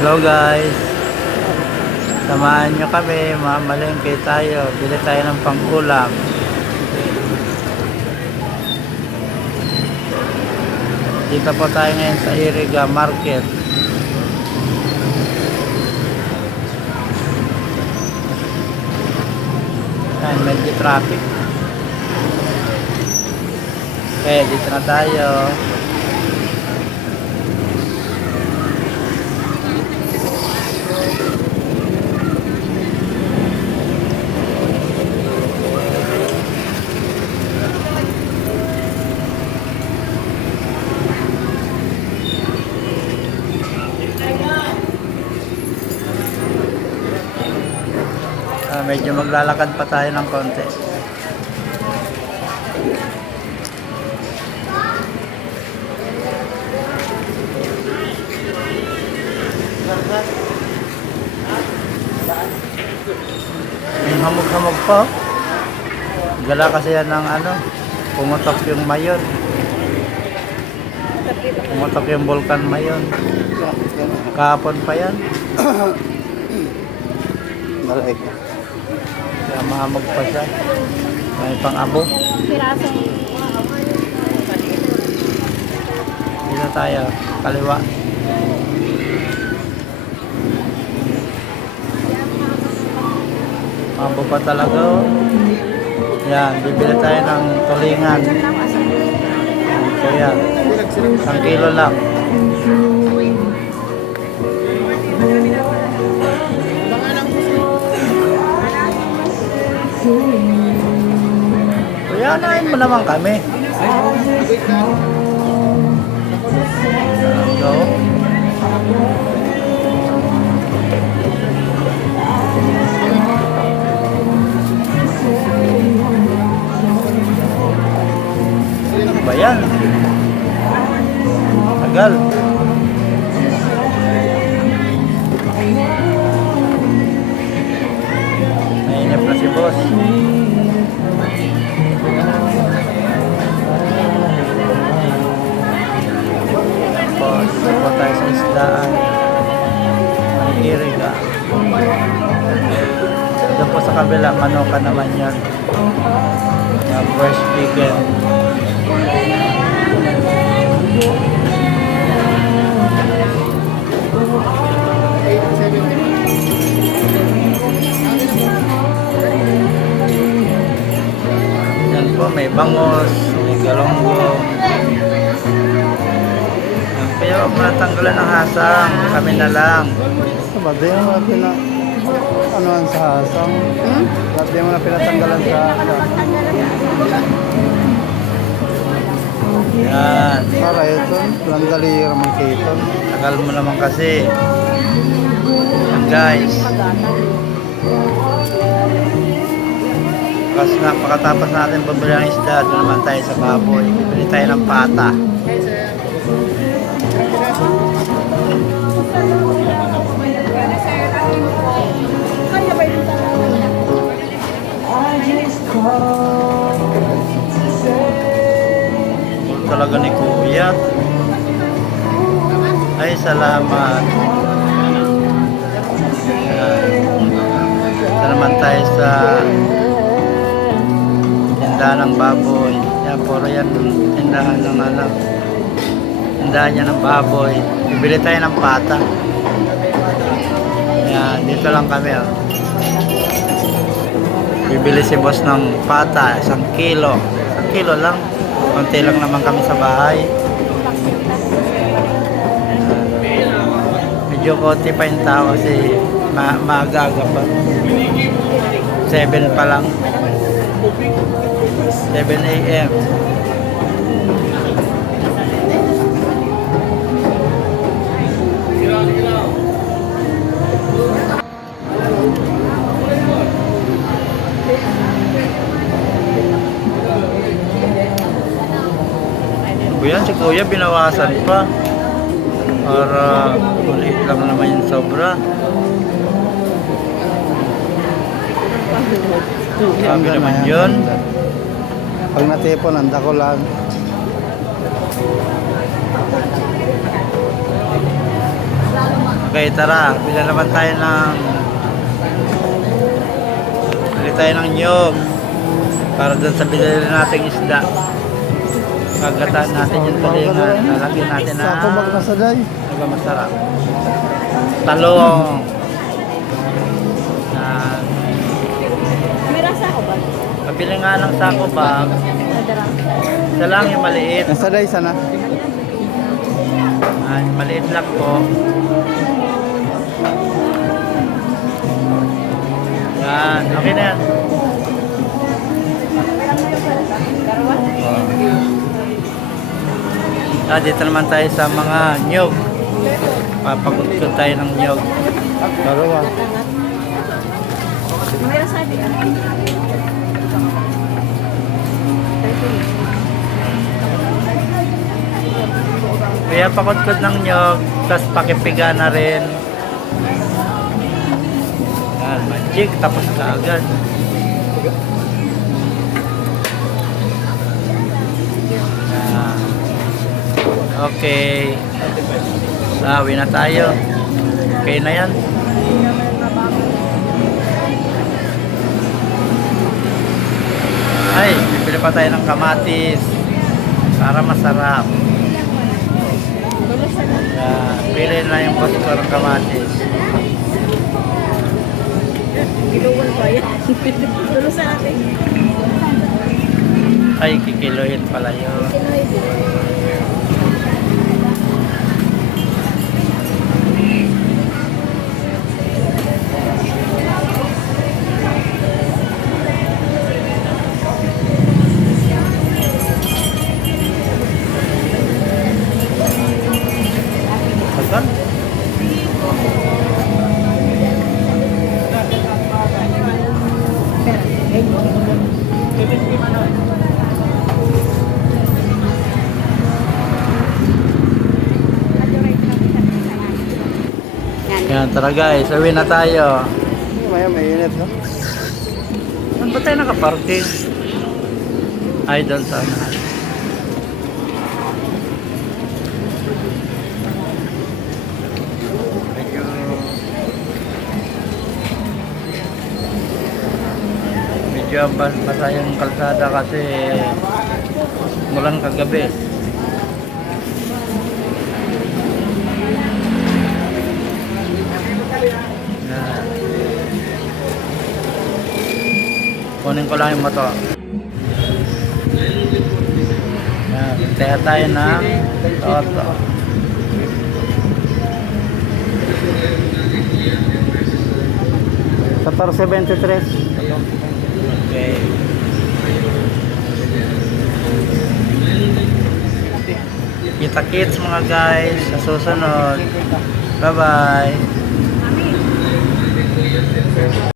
Hello guys, samahan nyo kami, mamalengke tayo, bili tayo ng pang-ulam. Dito po tayo ngayon sa Iriga Market. Ayan, medyo traffic. Okay, dito na tayo. Medyo maglalakad pa tayo ng konti. May hamog-hamog pa. Gala kasi yan ng pumutok yung mayon. Pumutok yung Volcan mayon. Kahapon pa yan. Malay ka. Kaya mahamog pa siya. May pang-abo. Dito tayo, kaliwa. Abo pa talaga. Yan, bibili tayo ng tulingan. So yan, 1 kilo lang. Kaya nain mo naman kami. Go. Ano ba yan? Tagal. Nainip na si boss. Tapos tayo sa isdaan ng Iriga. Doon po sa kabila, manoka naman yan. Fresh chicken. Yan po, may bangos, may galonggong. Kaya huwag mo natanggalan ng hasang, kami na lang. Ba't di mo na anuan sa hasang? Ba't di mo na pinatanggalan sa hasang? Yan. Para ito, landali ramang kito. Tagal mo naman kasi. Yan guys. Kasi nga, pagkatapos natin bumili ng isda, doon naman tayo sa baboy. Bibili tayo ng pata. Talaga ni Kuya. Ay, salamat. Ito naman tayo sa tindahan ng baboy. Yan, puro yan tindahan ng tindahan niya ng baboy. Bibili tayo ng pata. Yan, dito lang kami. Bibili si boss ng pata, 1 kilo. 1 kilo lang. Konti lang naman kami sa bahay. Medyo konti pa yung tao kasi maaga-aga pa. 7 pa lang. 7 AM. Yan si Kuya binawasan pa para maliit lang naman yung sobra. Sabi naman yun. Pag natipon, handa ko lang. Lalo Okay, tara. Bila naman tayo ng... Bili tayo ng nyog. Para dun sa binili nating isda. Pagkataan natin yung tulingan. Lalagyan natin na... Sako bag na sa day. Diba masarap? Talong. Yan. May rasa ko ba? Pabili nga ng sako bag. Isa lang yung maliit. Nasa day sana. Ay, maliit lang po. Yan, okay na yan. Dito naman tayo sa mga nyog. Papagod tayo ng nyog. Dalawa. May rasa din. Kaya pakudkod ng nyog, tapos pakipiga na rin. Yan, magic, tapos na agad. Yan. Okay. Sawi na tayo. Okay na yan. Ay, bibili pa tayo ng kamatis para masarap. Yan, pili na yung boss ko ng kamatis. Kiluwan pa yan. Tulusan natin. Ay, kikiluhin pala yun. Asan? Yan, tara guys, uwi na tayo. Maya may init no? Saan ba tayo nakaparking? Ay, doon sa ano. Medyo... Medyo basa yung kalsada kasi mulan kagabi. Yan. Kunin ko lang yung motor. Yan, kaya tayo na auto. $14.23. Okay. Kita-kits mga guys sa susunod. Bye-bye.